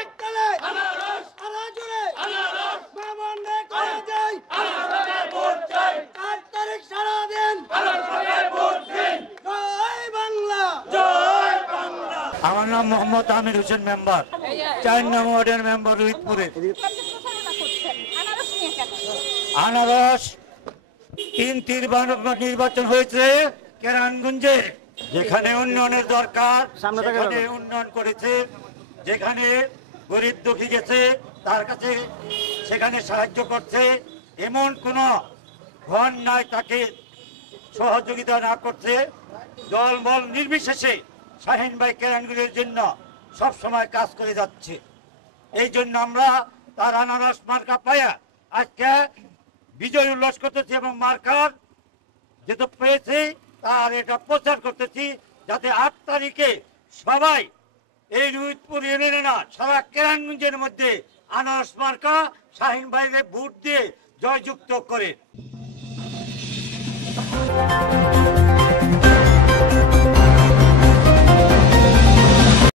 একতলায় আনাজুরে মামনে করে যাই 8 তারিখ সারা দিন জয় বাংলা। আমার নাম মোহাম্মদ আমির হোসেন, মেম্বার 4 নং ওয়ার্ডের মেম্বার রোহিতপুরে। আনারস 3টি নির্বাচন হয়েছে কেরানীগঞ্জে, যেখানে উন্নয়নের দরকার সেখানে উন্নয়ন করেছে, যেখানে গরিব দুঃখী গেছে তার কাছে সেখানে সাহায্য করছে, এমন কোন ঘর নাই তাকে সহযোগিতা না করছে। দলবল নির্বিশেষে শাহীন ভাই কেরানীগঞ্জের জন্য সব সময় কাজ করে যাচ্ছে। এই জন্য আমরা তার আনারস মার্কা পায়া আজকে বিজয় উল্লাস করতেছি এবং মার্কার যেটা পেয়েছি তার এটা প্রচার করতেছি, যাতে 8 তারিখে সবাই এই রোহিতপুর ইউনিয়নে না সারা কেরানীগঞ্জের মধ্যে আনারস মার্কা শাহীন ভাইকে ভোট দিয়ে জয়যুক্ত করে।